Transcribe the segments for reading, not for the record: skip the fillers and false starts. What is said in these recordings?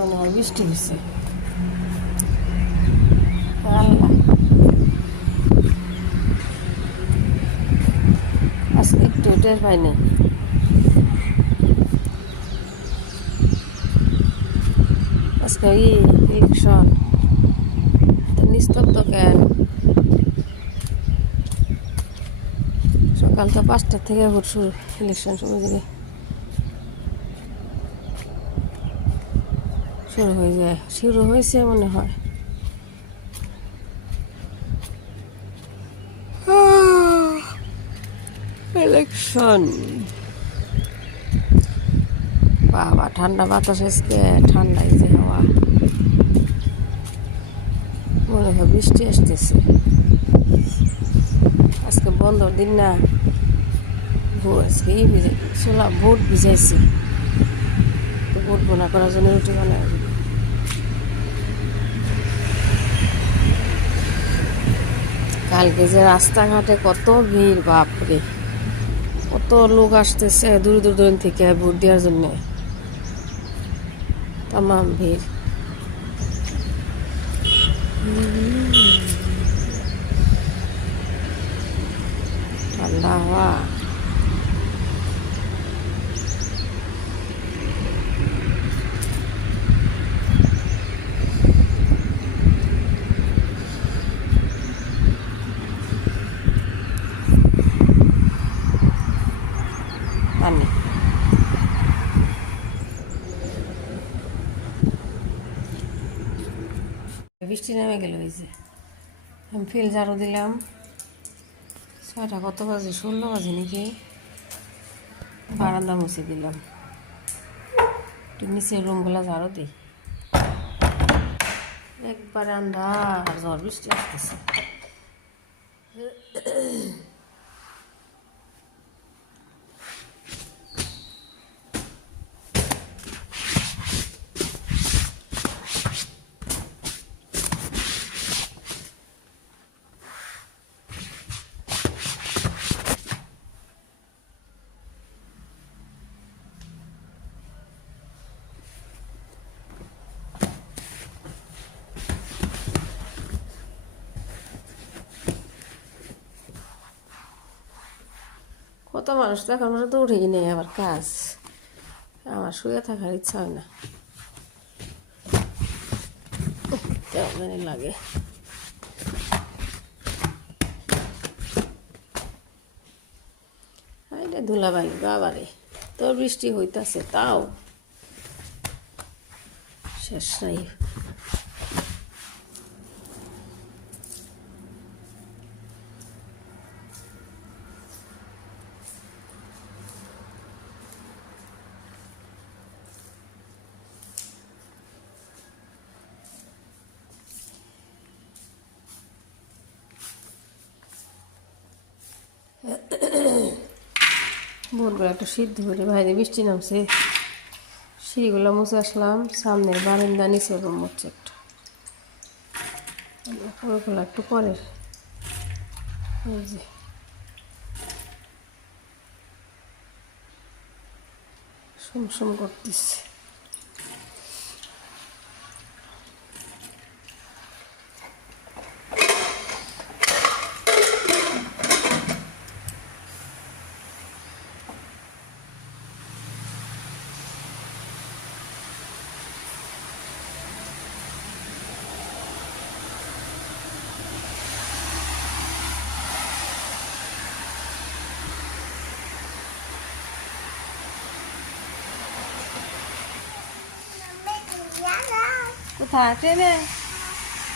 মনে হয় বৃষ্টি হয়েছে। আল্লাহ, আজকে একটু টের পাইনি। আজকে ইলেকশন নিস্তব্ধ কেন? সকাল তো 5টা থেকে ভোট শুরু, ইলেকশন শুরু থেকে শুরু হয়ে যায়, শুরু হয়েছে মনে হয়। ইলেকশন, বাবা ঠান্ডা বাতাস, আজকে ঠান্ডা এই যে হাওয়া, মনে হয় বৃষ্টি আসতেছে। আজকে বন্ধ দিন না, আজকে ছোলা ভোট ভিজাইছি, তো ভোট বোনা করার জন্য রুটি বানাই। কালকে যে রাস্তাঘাটে কত ভিড়, বাপরে কত লোক আসতেছে দূর দূর দূর থেকে ভোট দেওয়ার জন্য, তামাম ভিড়। ঠান্ডা হাওয়া, পানি। বৃষ্টি নেমে গেল, এই যে আমি ফিল ঝাড়ু দিলাম। 6টা কত বাজে, 16 বাজে নাকি। বারান্দা মুছে দিলাম, একটু নিচের রুমগুলো ঝাড়ু দিই। একবার আন্ধার, ঝড় বৃষ্টি আসতেছে। কত মানুষ তো এখন তো উঠেই নেই আবার কাজ, আমার শুয়ে থাকার ইচ্ছা হয় না, কেমন লাগে। এটা ধুলাবালি, বাবারে তোর বৃষ্টি হইতাছে, তাও শেষ নাই। বোনগুলো একটু সিদ্ধ করে বাইরে, বৃষ্টি নামছে, সিঁড়িগুলো মুছে আসলাম, সামনের বারান্দা, নিচের রুম হচ্ছে একটা, ওইগুলো একটু পরে। এই যে সুমসুম করতেছে। কোথায়? ট্রেনে?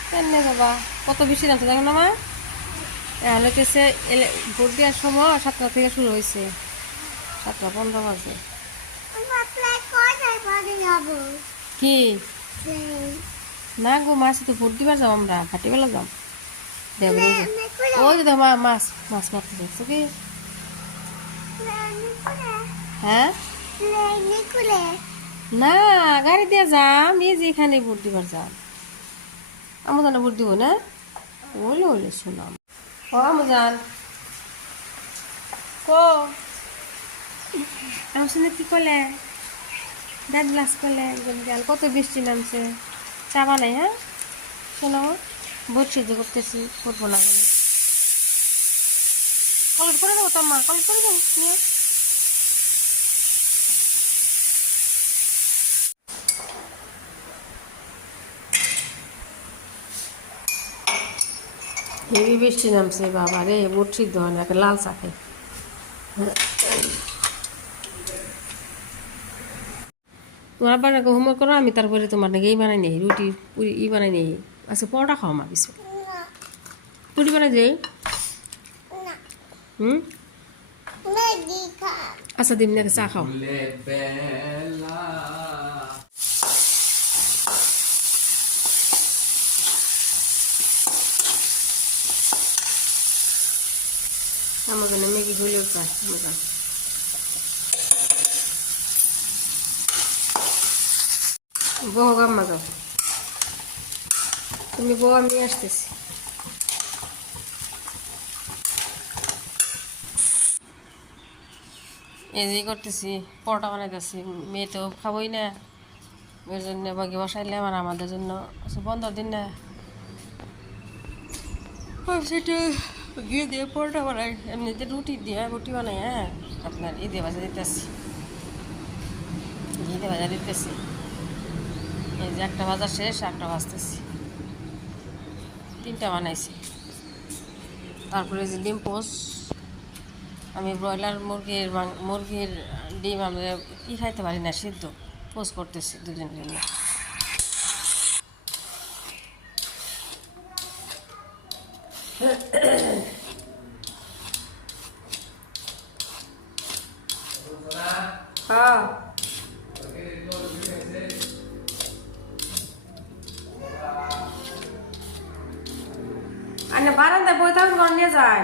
ট্রেনে বাবা, কত বেশি নামছে দেখো না মা। এখন হইতেছে ভোট দেওয়ার সময় 7টা থেকে শুরু হয়েছে, 7টা 15 বাজে। কি না গো, মাছ তো ভোট দিবার যাও, আমরা হাঁটিবেলা যাও। দেখো ওই যে দেখো মাছ মাছ মারতে দেখছো কি? হ্যাঁ না, গাড়ি দিয়ে যাম, এই যে এখানে ভোট দিবার যাম। আমুজান ভোট দিব না, ওলে ওলে শোনাম। ও আমুজান কো আমার সঙ্গে কি করলে? দেখ গ্লাস করলে একদম গেল, কত বৃষ্টি নামছে। চা বানাই, হ্যাঁ শোনো, ভোট সিদ্ধ করতেছি, করবো না করে কলেজ করে দেবো তোর মা, কলেজ করে দেবো নিয়ে। হেভি বৃষ্টি নামছে বাবা রে, ভোট সিদ্ধ হয় না, লাল চা খাই। তোমার আবার হোমওয়ার্ক করো, আমি তারপরে তোমার নাকি এই বানাই নেই, রুটি পুরি বানাই নেই। আচ্ছা পরোটা খাও মা কিছু, রুটি বানাই দেই। হুম আচ্ছা দিন নাকি চা খাও। আমার জন্য ম্যাগি গুলিও চাই মজা। বহ গাম্মা যাও, তুমি বউ, আমি আসতেছি। এই যে করতেছি, পরোটা বানাইতেছি, মেয়ে তো খাবোই না, ওই জন্য বাকি বসাইলাম। আর আমাদের জন্য বন্ধর দিন না, সেটা ঘি দিয়ে পরোটা বানাই, এমনিতে রুটি দিয়ে রুটি বানাই। হ্যাঁ আপনার ই দিয়ে ভাজা দিতেছি, ঘি দিয়ে ভাজা দিতেছি। এই যে একটা ভাজা শেষ, একটা ভাজতেছি, 3টা বানাইছি। তারপরে যে ডিম পোস্ট, আমি ব্রয়লার মুরগির ডিম আমরা কি খাইতে পারি না, সিদ্ধ পোস্ট করতেছি দুজনের জন্য। হ্যাঁ আর বারান্দায় বই থাকুন নিয়ে যায়।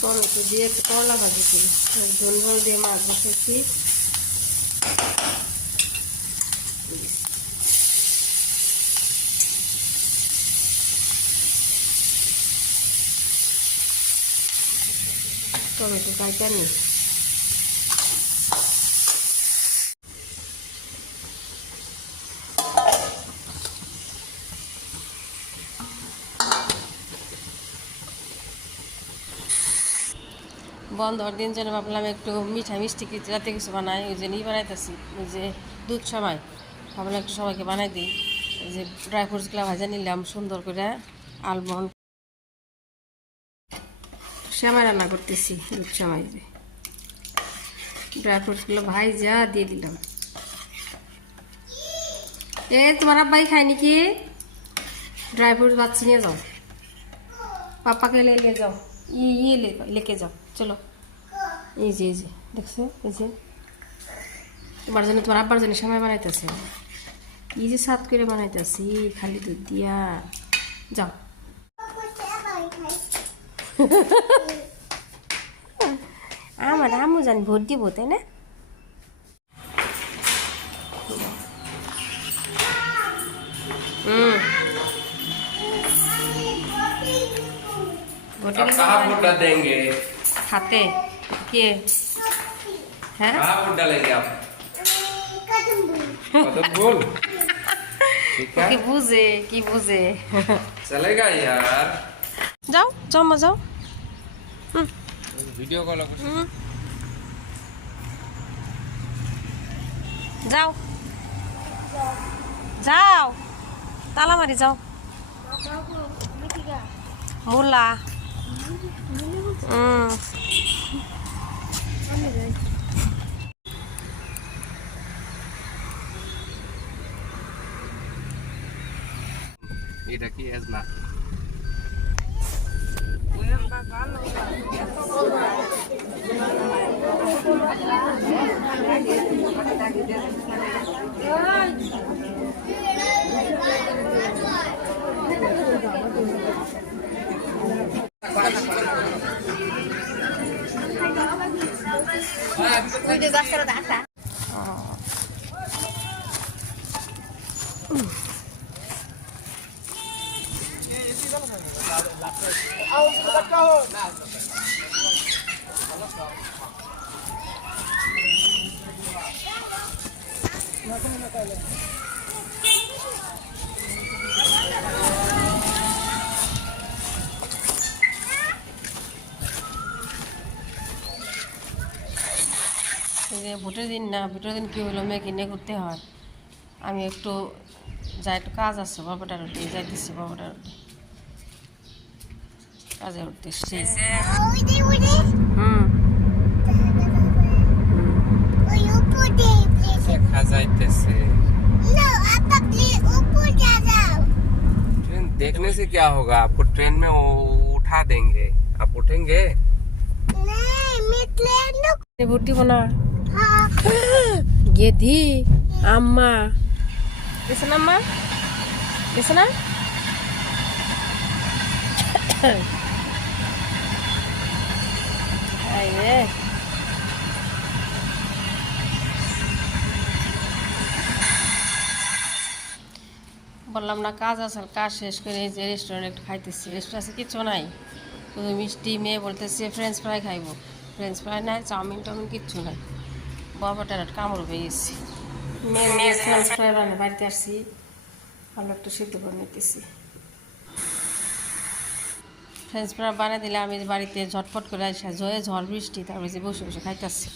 টমেটো দিয়ে একটু করলা ভাজেছি, ঝোল ঝোল দিয়ে মাছ বসেছি। টমেটো কাইটা নি, বন্ধর দিন যেন ভাবলাম একটু মিঠা মিষ্টি রাতে কিছু বানাই, ওই যে নিয়ে বানাইতেছি, ওই যে দুধ সময় ভাবলাম একটু সবাইকে বানাই দিই। এই যে ড্রাই ফ্রুটসগুলো ভাজা নিলাম সুন্দর করে, আলমন্ড সেমাই রান্না করতেছি, দুধ সেমাই যে ড্রাই ফ্রুটসগুলো ভাইজা দিয়ে দিলাম। তোমার আব্বাই খায় নাকি ড্রাই ফ্রুটস? বাচ্চা নিয়ে যাও, পাপাকে নিয়ে যাও, লেকে যাও, চলো। এই যে দেখছো, এই যে তোমার জন্য, তোমার আব্বার জন্য সেমাই বানাইতেছে, এই যে সাত করে বানাইতেছি খালি দুধ দিয়া। যাও আমার আম্মু জানি ভোট দিব, তাই না? वोट देंगे खाते के हैं, कहाँ वोट डालेंगे आप? कदम बोल, ठीक है? की बुझे चलेगा यार, जाओ जाओ मत जाओ। वीडियो कॉल जाओ जाओ, ताला मारी जाओ। मुला এটা কি এজলা এই যে ভোটের দিন না, ভোটের দিন কী হলো মেয়ে কিনে করতে হয়। আমি একটু যাই, একটু কাজ আছে বাবাটার উঠে যাইতেছি, বাবাটার উঠে কাজে উঠতেছি। হুম দেখা যাইতেছে। ट्रेन देखने से क्या होगा? आपको ट्रेन में उठा देंगे, आप उठेंगे? ভর্তি না গেধি আম্মা গেছে না, আম্মা গেছে না। এই রে বললাম না কাজ আছে, কাজ শেষ করে এই যে রেস্টুরেন্টে একটু খাইতেছি। রেস্টুরেন্টে কিছু নাই, শুধু মিষ্টি। মেয়ে বলতেছে ফ্রেঞ্চ ফ্রাই খাইবো, ফ্রেঞ্চ ফ্রাই নাই, চাউমিন টাউমিন কিচ্ছু নাই। বাবাটার একটা কামড় পেয়ে গেছি। মেয়ে ফ্রেঞ্চ ফ্রাই বানিয়ে বাড়িতে আসছি, ভালো একটু সিদ্ধ করে নিতেছি। ফ্রেঞ্চ ফ্রাই বানিয়ে দিলে আমি বাড়িতে ঝটপট করে আসা, ঝড় বৃষ্টি, তারপরে যে বসে বসে খাইতেছি।